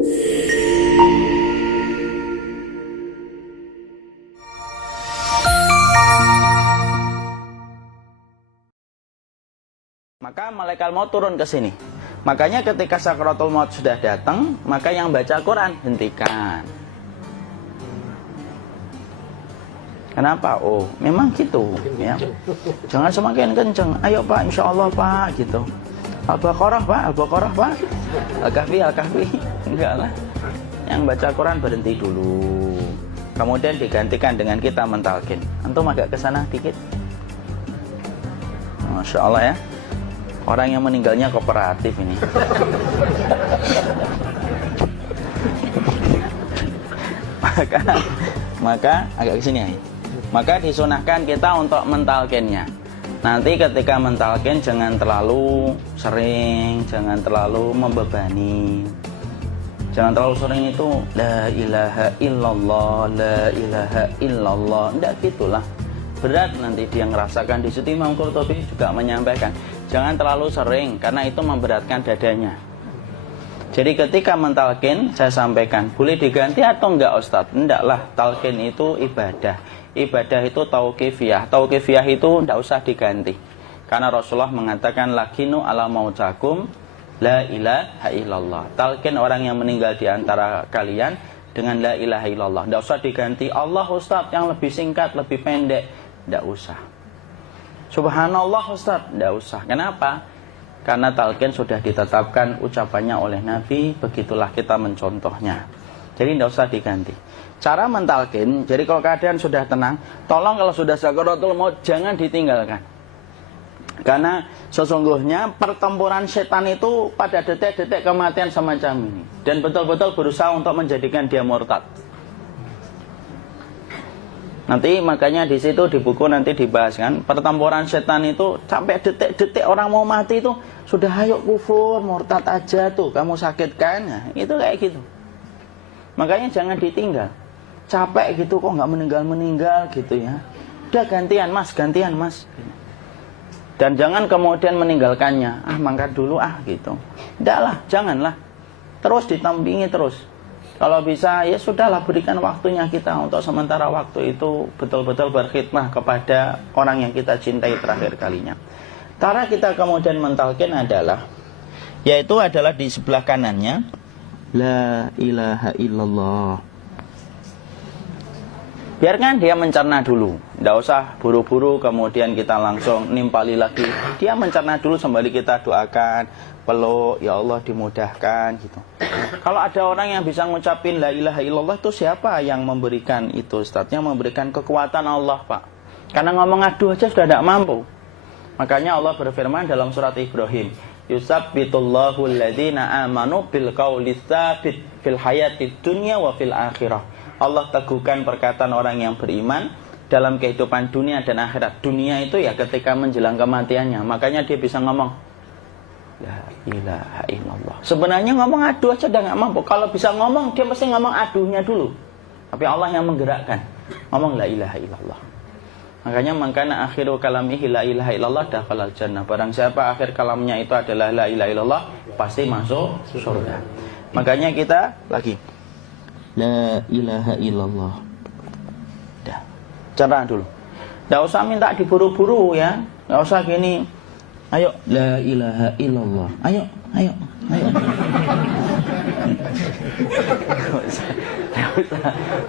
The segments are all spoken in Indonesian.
Maka malaikat maut turun ke sini. Makanya ketika sakaratul maut sudah datang, maka yang baca Quran hentikan. Kenapa? Oh, memang gitu ya. Jangan semakin kenceng. Ayo Pak, insya Allah Pak, gitu. Al-Baqarah Pak, Al-Baqarah Pak. Al-Kahfi, Al-Kahfi. Enggak lah. Yang baca Quran berhenti dulu. Kemudian digantikan dengan kita mentalkin. Antum agak ke sana dikit. Masya Allah ya. Orang yang meninggalnya kooperatif ini. maka agak ke sini ya. Maka disunahkan kita untuk mentalkinnya. Nanti ketika mentalkin jangan terlalu sering, jangan terlalu membebani. Jangan terlalu sering itu la ilaha illallah, la ilaha illallah. Enggak gitulah. Berat nanti dia ngerasakan. Di situ Imam Qurtubi juga menyampaikan, jangan terlalu sering karena itu memberatkan dadanya. Jadi ketika mentalkin, saya sampaikan, boleh diganti atau enggak Ustadz? Enggak lah, talkin itu ibadah. Ibadah itu tauqifiyah. Tauqifiyah itu enggak usah diganti. Karena Rasulullah mengatakan, lakinu ala mautakum la ilaha illallah. Talkin orang yang meninggal di antara kalian dengan la ilaha illallah. Enggak usah diganti Allah Ustadz yang lebih singkat, lebih pendek. Enggak usah. Subhanallah Ustadz, enggak usah. Kenapa? Karena talqin sudah ditetapkan ucapannya oleh Nabi, begitulah kita mencontohnya. Jadi enggak usah diganti. Cara mentalqin, jadi kalau keadaan sudah tenang, tolong kalau sudah sakaratul maut jangan ditinggalkan. Karena sesungguhnya pertempuran setan itu pada detik-detik kematian semacam ini. Dan betul-betul berusaha untuk menjadikan dia murtad. Nanti makanya di situ di buku nanti dibahas kan, pertempuran setan itu sampai detik-detik orang mau mati itu sudah ayo kufur, murtad aja tuh, kamu sakit kan? Nah, itu kayak gitu. Makanya jangan ditinggal. Capek gitu kok nggak meninggal gitu ya. Udah gantian mas. Dan jangan kemudian meninggalkannya. Mangkat dulu gitu. Enggak janganlah. Terus ditampingi terus. Kalau bisa ya sudahlah, berikan waktunya kita untuk sementara waktu itu betul-betul berkhidmah kepada orang yang kita cintai terakhir kalinya. Cara kita kemudian mentalkin adalah, yaitu adalah di sebelah kanannya la ilaha illallah. Biarkan dia mencerna dulu, tidak usah buru-buru kemudian kita langsung nimpali lagi. Dia mencerna dulu sembari kita doakan, peluk, ya Allah dimudahkan gitu. Kalau ada orang yang bisa ngucapin la ilaha illallah, itu siapa yang memberikan itu Ustaz? Yang memberikan kekuatan Allah Pak. Karena ngomong aduh aja sudah tidak mampu. Makanya Allah berfirman dalam surat Ibrahim, yusabbitullahu alladhina amanu bil qawli tsabit fil hayatid dunya wa fil akhirah. Allah teguhkan perkataan orang yang beriman dalam kehidupan dunia dan akhirat. Dunia itu ya ketika menjelang kematiannya. Makanya dia bisa ngomong la ilaha illallah. Sebenarnya ngomong aduh aja udah gak mampu. Kalau bisa ngomong, dia mesti ngomong aduhnya dulu. Tapi Allah yang menggerakkan. Ngomong la ilaha illallah. Makanya makana akhiru kalamihi la ilaha illallah dakhalal jannah. Barang siapa akhir kalamnya itu adalah la ilaha illallah, pasti masuk surga. Makanya kita lagi la ilaha illallah. Dah. Cara dulu. Enggak usah minta diburu-buru ya. Enggak usah gini. Ayo la ilaha illallah. Ayo.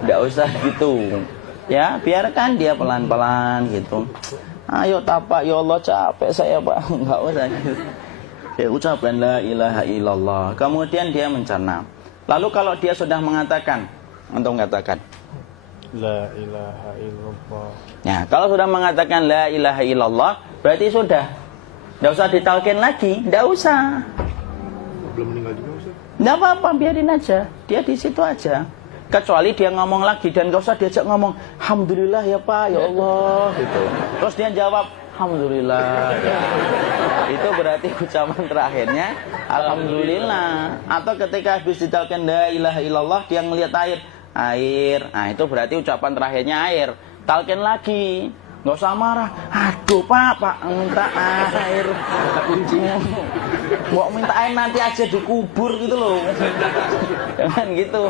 Enggak usah gitu. Ya, biarkan dia pelan-pelan gitu. Ayo tapak, ya Allah capek saya Pak. Enggak usah gitu. Dia ucapkan la ilaha illallah. Kemudian dia mencerna. Lalu kalau dia sudah mengatakan, untuk mengatakan la ilaha illallah. Ya, kalau sudah mengatakan la ilaha illallah, berarti sudah. Tidak usah ditalkin lagi, tidak usah. Belum meninggal juga Ustaz? Tidak apa-apa, biarin aja. Dia di situ aja. Kecuali dia ngomong lagi dan gak usah diajak ngomong alhamdulillah ya Pak, ya Allah gitu. Terus dia jawab alhamdulillah. Itu berarti ucapan terakhirnya alhamdulillah. Atau ketika habis ditalkin la ilaha illallah, dia ngelihat air. Nah itu berarti ucapan terakhirnya air. Talkin lagi Nggak usah marah. Aduh pak minta air. Mau minta air nanti aja dikubur gitu loh. Jangan gitu.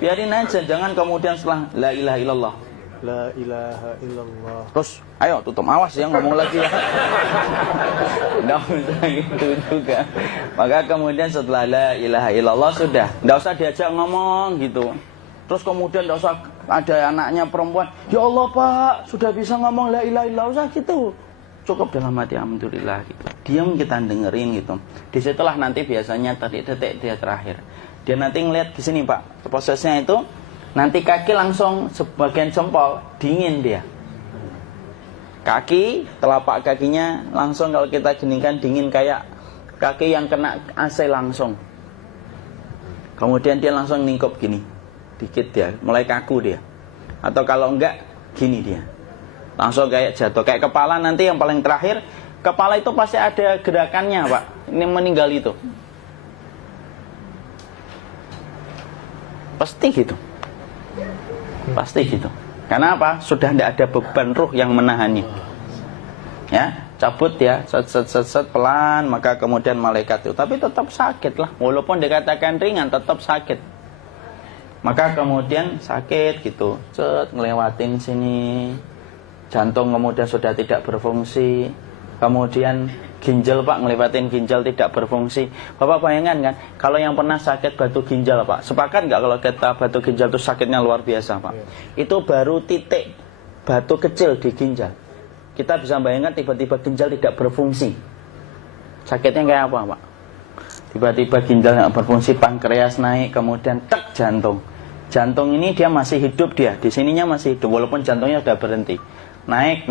Biarin aja. Jangan kemudian setelah la ilaha illallah. La ilaha illallah. Terus, ayo tutup, awas ya ngomong lagi ya. Nggak usah gitu juga. Maka kemudian setelah la ilaha illallah sudah, nggak usah diajak ngomong gitu. Terus kemudian nggak usah ada anaknya perempuan, ya Allah pak, sudah bisa ngomong la ilaha illallah, usah gitu. Cukup dalam hati alhamdulillah gitu. Diam kita dengerin gitu. Disitulah nanti biasanya tadi detik dia terakhir. Dia nanti ngeliat di sini pak, prosesnya itu. Nanti kaki langsung sebagian jempol dingin dia. Kaki, telapak kakinya langsung kalau kita geningkan dingin kayak kaki yang kena AC langsung. Kemudian dia langsung ningkup gini, dikit dia, mulai kaku dia. Atau kalau enggak, gini dia. Langsung kayak jatuh, kayak kepala nanti yang paling terakhir. Kepala itu pasti ada gerakannya pak. Ini meninggal itu. Pasti gitu. Pasti gitu. Karena apa? Sudah tidak ada beban ruh yang menahannya. Ya, cabut ya, set pelan, maka kemudian malaikat itu. Tapi tetap sakit lah. Walaupun dikatakan ringan, tetap sakit. Maka kemudian sakit gitu. Set ngelewatin sini. Jantung kemudian sudah tidak berfungsi. Kemudian ginjal pak, ngelewatin ginjal tidak berfungsi. Bapak bayangkan kan, kalau yang pernah sakit batu ginjal pak, sepakat nggak kalau kita batu ginjal itu sakitnya luar biasa pak? Itu baru titik batu kecil di ginjal. Kita bisa bayangkan tiba-tiba ginjal tidak berfungsi. Sakitnya kayak apa pak? Tiba-tiba ginjal nggak berfungsi, pankreas naik, kemudian tek jantung. Jantung ini dia masih hidup dia, di sininya masih hidup walaupun jantungnya sudah berhenti. Naik.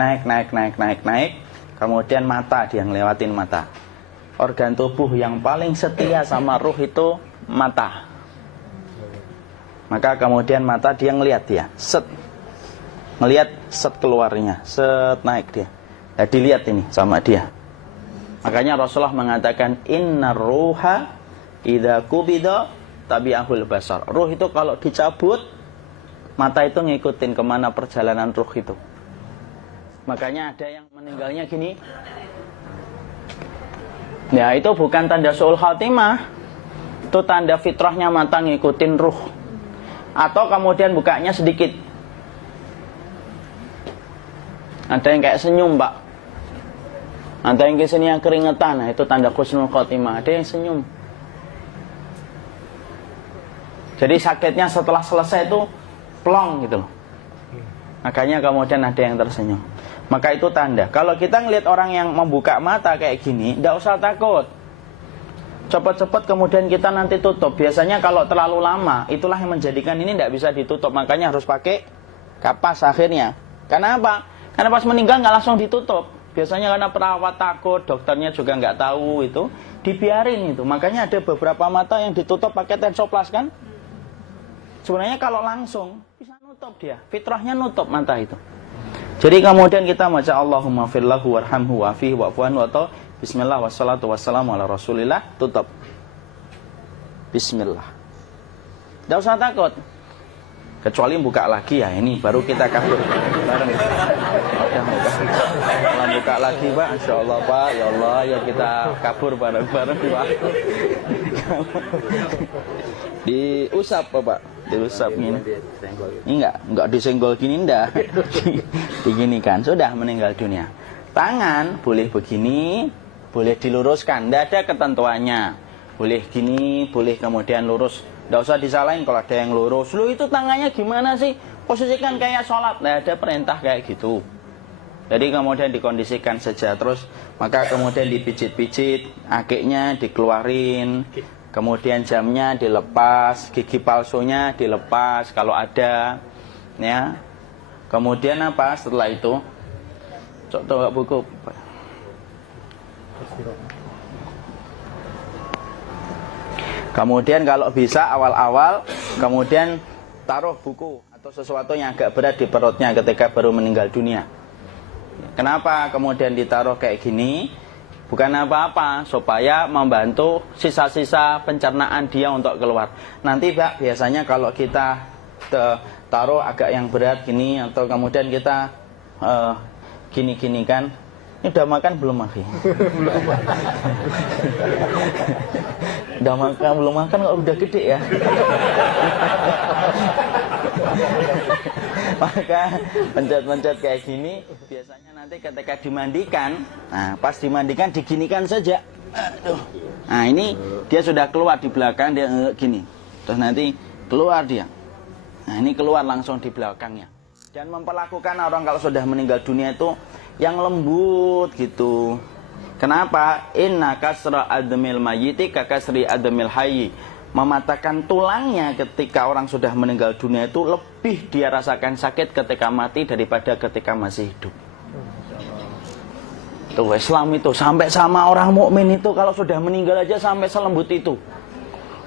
Kemudian mata, dia ngelewatin mata. Organ tubuh yang paling setia sama ruh itu mata. Maka kemudian mata dia ngelihat dia, set. Ngelihat set keluarnya, set naik dia. Nah, dilihat ini sama dia. Makanya Rasulullah mengatakan innar ruha idza qubida tabi'ahul basar. Ruh itu kalau dicabut, mata itu ngikutin kemana perjalanan ruh itu. Makanya ada yang meninggalnya gini. Ya itu bukan tanda su'ul khatimah. Itu tanda fitrahnya mata ngikutin ruh. Atau kemudian bukanya sedikit. Ada yang kayak senyum pak. Ada yang kesini yang keringetan. Nah, itu tanda husnul khatimah. Ada yang senyum. Jadi sakitnya setelah selesai itu plong gitu loh. Makanya kemudian ada yang tersenyum. Maka itu tanda. Kalau kita ngelihat orang yang membuka mata kayak gini, tidak usah takut. Cepat-cepat kemudian kita nanti tutup. Biasanya kalau terlalu lama, itulah yang menjadikan ini tidak bisa ditutup. Makanya harus pakai kapas akhirnya. Karena apa? Karena pas meninggal nggak langsung ditutup. Biasanya karena perawat takut, dokternya juga nggak tahu itu, dibiarin itu. Makanya ada beberapa mata yang ditutup pakai tensoplas kan? Sebenarnya kalau langsung bisa nutup dia. Fitrahnya nutup mata itu. Jadi kemudian kita baca Allahumma firlahu warhamhu wa'afihi wa'fuanhu atau bismillah wassalatu wassalamu ala rasulillah, tutup. Bismillah. Tidak usah takut. Kecuali buka lagi ya, ini baru kita kabur bareng. Kalau buka lagi pak, insya Allah pak, ya Allah ya kita kabur bareng-bareng pak. Diusap pak, diusap gini. Ini enggak disenggol gini enggak. Digini kan, sudah meninggal dunia. Tangan boleh begini, boleh diluruskan, enggak ada ketentuannya. Boleh gini, boleh kemudian lurus. Enggak usah disalahin kalau ada yang lurus. Lu itu tangannya gimana sih? Posisikan kayak sholat. Nah, ada perintah kayak gitu. Jadi kemudian dikondisikan saja. Terus maka kemudian dipijit-pijit, akiknya dikeluarin. Kemudian jamnya dilepas, gigi palsunya dilepas kalau ada. Ya. Kemudian apa setelah itu? Coba buku. Kemudian kalau bisa awal-awal kemudian taruh buku atau sesuatu yang agak berat di perutnya ketika baru meninggal dunia. Kenapa kemudian ditaruh kayak gini? Bukan apa-apa, supaya membantu sisa-sisa pencernaan dia untuk keluar. Nanti Pak, biasanya kalau kita taruh agak yang berat gini atau kemudian kita gini-gini kan. Ini udah makan belum, akhi? Belum. Udah makan belum makan kok udah gede ya. Maka pencet-pencet kayak gini biasanya nanti ketika dimandikan, nah pas dimandikan diginikan saja. Aduh. Nah ini dia sudah keluar di belakang, dia gini. Terus nanti keluar dia. Nah ini keluar langsung di belakangnya. Dan memperlakukan orang kalau sudah meninggal dunia itu yang lembut gitu. Kenapa? Inna kasra admil mayyiti kakasri admil hayyi. Mematahkan tulangnya ketika orang sudah meninggal dunia itu lebih dia rasakan sakit ketika mati daripada ketika masih hidup. Tuh Islam itu sampai sama orang mukmin itu kalau sudah meninggal aja sampai selembut itu.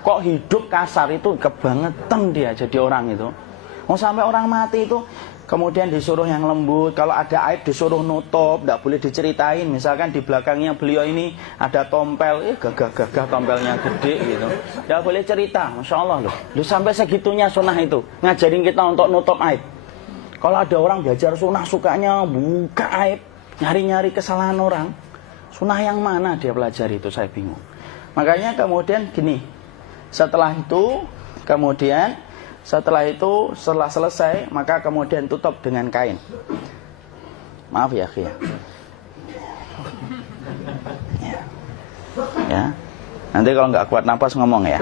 Kok hidup kasar itu kebangetan dia jadi orang itu. Oh sampai orang mati itu kemudian disuruh yang lembut. Kalau ada aib disuruh nutup, tidak boleh diceritain. Misalkan di belakangnya beliau ini ada tompel, gagah-gagah tompelnya gede gitu. Tidak boleh cerita, Masya Allah loh. Sampai segitunya sunnah itu ngajarin kita untuk nutup aib. Kalau ada orang belajar sunnah sukanya buka aib, nyari-nyari kesalahan orang, sunnah yang mana dia pelajari itu saya bingung. Makanya kemudian gini, setelah setelah selesai maka kemudian tutup dengan kain. Maaf ya, akhi ya. Ya. Nanti kalau nggak kuat napas ngomong ya.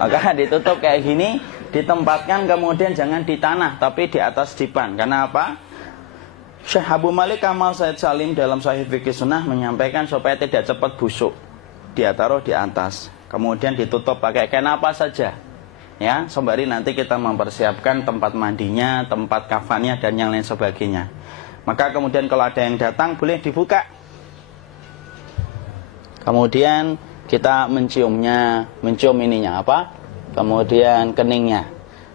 Maka ditutup kayak gini, ditempatkan kemudian jangan di tanah tapi di atas dipan. Karena apa? Syekh Abu Malik Kamal Said Salim dalam Sahih Fikih Sunnah menyampaikan supaya tidak cepat busuk. Dia taruh di atas. Kemudian ditutup pakai kain apa saja, ya, sembari nanti kita mempersiapkan tempat mandinya, tempat kafannya dan yang lain sebagainya. Maka kemudian kalau ada yang datang boleh dibuka. Kemudian kita mencium ininya apa? Kemudian keningnya.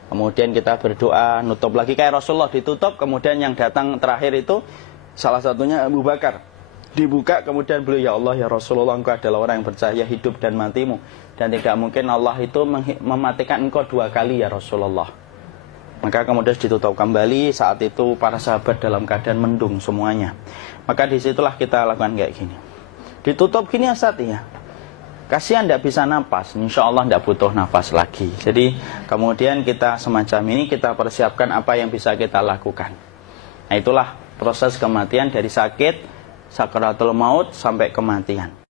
Kemudian kita berdoa, nutup lagi kayak Rasulullah ditutup. Kemudian yang datang terakhir itu salah satunya Abu Bakar. Dibuka kemudian beliau, ya Allah ya Rasulullah, engkau adalah orang yang percaya hidup dan matimu, dan tidak mungkin Allah itu mematikan engkau 2 kali ya Rasulullah. Maka kemudian ditutup kembali. Saat itu para sahabat dalam keadaan mendung semuanya. Maka disitulah kita lakukan kayak gini. Ditutup gini ya Ustaz ya. Kasihan tidak bisa napas, insya Allah tidak butuh nafas lagi. Jadi kemudian kita semacam ini kita persiapkan apa yang bisa kita lakukan. Nah itulah proses kematian dari sakit sakaratul maut sampai kematian.